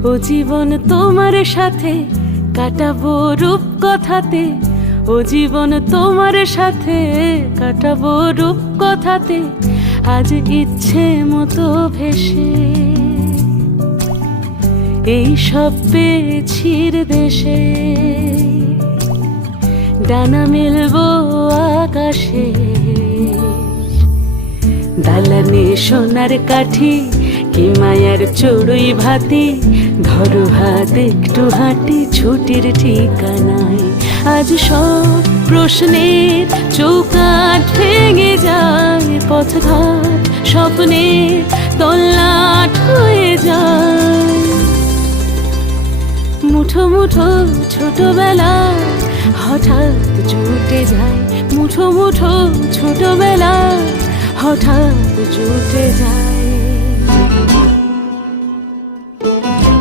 ও জীবন তোমার সাথে কাটাবো রূপ কথাতে, ও জীবন তোমার সাথে কাটাবো রূপ কথাতে, আজ ইচ্ছে মতো ভেসে এই সব পেয়েছির দেশে। ডানা মেলবো আকাশে, দালানে সোনার কাঠি কি মায়ার চড়ুই ভাতি, ধরো হাত একটু হাঁটি ছুটির ঠিকানায়। আজ সব প্রশ্নের চৌকাঠ ভেঙে যায়, পথঘাট স্বপ্নের তল্লাট হয়ে যায়। মুঠো মুঠো ছোটবেলা হঠাৎ জুটে যায়, মুঠো মুঠো ছোটবেলা হঠাৎ জুটে যায়।